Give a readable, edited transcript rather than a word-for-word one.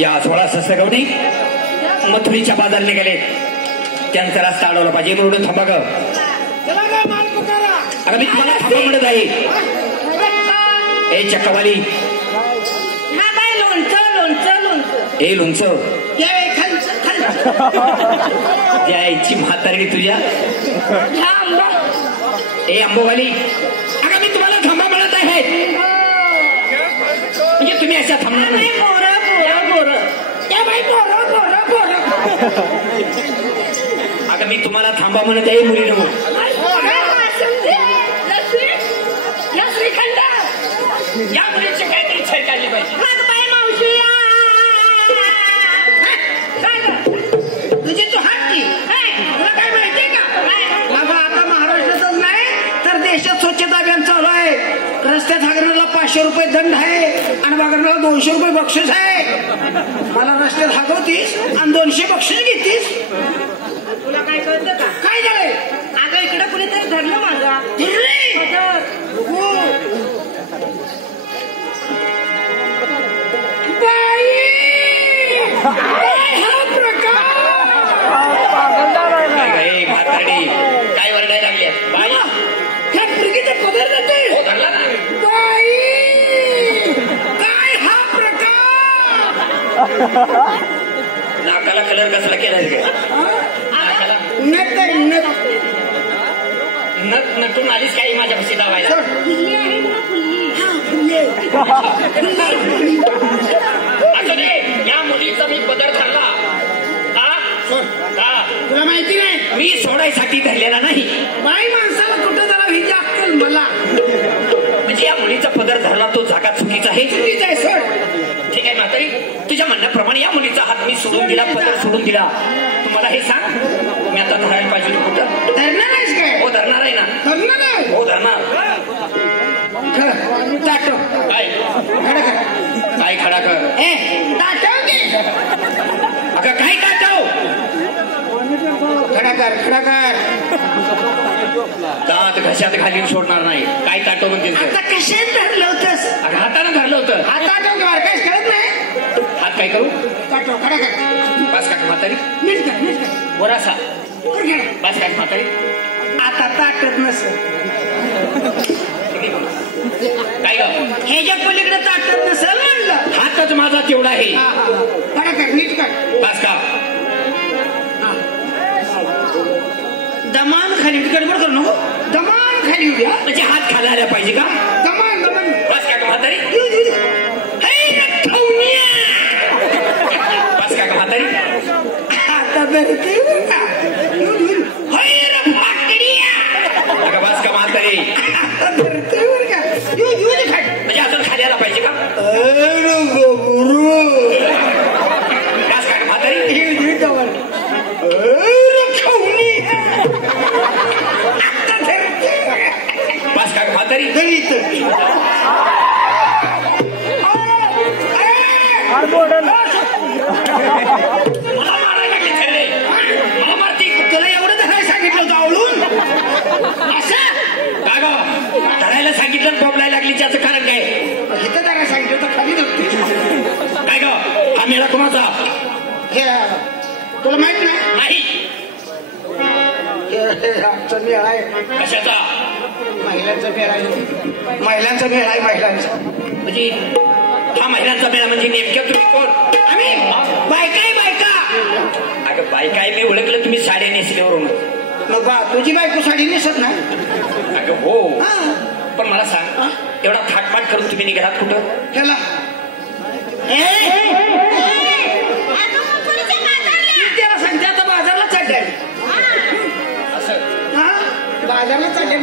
या 16 सहस्त्रगवडी मथुरीच्या बाजार निघाले, त्यांचा रस्ता अडवला पाहिजे म्हणून थांबा ग. अगं मी तुम्हाला थांबा म्हणत आहे. ए चक्कावाली, ए लोणचं द्यायची म्हातारी तुझ्या. ए आंबोवाली, अगं मी तुम्हाला थांबा म्हणत आहे. म्हणजे तुम्ही अशा थांबणार नाही. अगं मी तुम्हाला थांबा म्हणत आहे मुलीनं. या मुलीची काहीतरी छेड काढली पाहिजे. तुझी तू हात की तुला काय माहितीये का बाबा, आता महाराष्ट्रातच नाही तर देशात स्वच्छता अभियान चालू आहे. रस्त्यात हागरणाला 500 रुपये दंड आहे आणि वागरणाला 200 रुपये बक्षीस आहे. मला रस्त्यात हागवतीस आणि 200 बक्षीस घेतीस. तुला काय कळतं का? काय झालंय? अगं इकडे कुणीतरी धरलं माझा. काय वरडायला लागल्या बाई? ह्या मुलगीचा पदर जाते. हो धरला ना बाई, काय हा प्रकार? नाकाला कलर कसला केलाय ग? नाकाला नट आहे, नट. नट नटून आलीच काही माझ्या पशी लावायला. फुल्ली आहे ना, फुल्ली. हा, फुल्ली. असं दे, या मुलीचा मी पदर धरला. तुला माहिती नाही मी सोडायसाठी धरलेला नाही. बाई माणसाला कुठं जरा हिची अक्कल मला. म्हणजे या मुलीचा पदर धरला तो जागा चुकीचा आहे. चुकीचं आहे. सोड. ठीक आहे म्हातारी, तुझ्या म्हणण्याप्रमाणे या मुलीचा हात मी सोडून दिला, पदर सोडून दिला. मला हे सांग, मी आता धरायला पाहिजे होतं कुठं? धरणार आहेस काय? हो धरणार आहे ना. धरणार आहे? हो धरणार. ताटव काय खडा कर. काय खडा कर? ताटव की अगं काय टाकव? खडा कर, खडा कर. दात घशात घालीन सोडणार नाही. काय ताटव म्हणते? आता कशात धरलं होतंस? अगं हातानं धरलं होतं. हा ताटव की बारकाईस कळत नाही? हात काय करू? ताटव खडा कर. बस काय म्हातारी नीट कर, नीट कर. बोरासा कर घे. बस काय म्हातारी. आता ताटत नसेल. काय ग? ह्याच्या पलीकडे ताटत नसेल म्हणलं. हातच माझा तेवढा आहे. खडा कर, नीट कर. बस का? दमान खाली गडबड करू नको. दमान खाली उद्या. म्हणजे हात खाली आल्या पाहिजे का? दमान दमान. बस काय म्हातारी. बस काय म्हातारी. आता धरते अगं बस का म्हातारी. आता धरते बरं का. म्हणजे अजून खाली आला पाहिजे का? बस काय म्हातारी. बस काय म्हातारी. मला मारायला लागले सगळे. मला मारती. तुला एवढं धरायला सांगितलं होतं आवळून. असं काय गं? धरायला सांगितलं बोबलायला लागली त्याचं कारण काय? इथं धरायला सांगितलं होतं खाली धरतो. काय ग? हा मेळा कोणाचा? हे तुला माहित नाही? नाही. आमचा मेळा आहे. कशाचा? महिलांचा मेळा आहे. महिलांचा मेळा आहे. महिलांचा म्हणजे हा महिलांचा मेळा म्हणजे नेमक्या तुम्ही कोण? आम्ही बायका आहे. बायका. अगं बायका आहे मी ओळखलं. तुम्ही साडी नेसल्यावरून. मग बा तुझी बायको साडी नेसत नाही? अगं हो. हा. पण मला सांग, एवढा थाटमाट करून तुम्ही निघालात कुठं? त्याला त्याला सांगते आता बाजारला चाललाय. असं हा बाजारला चालले.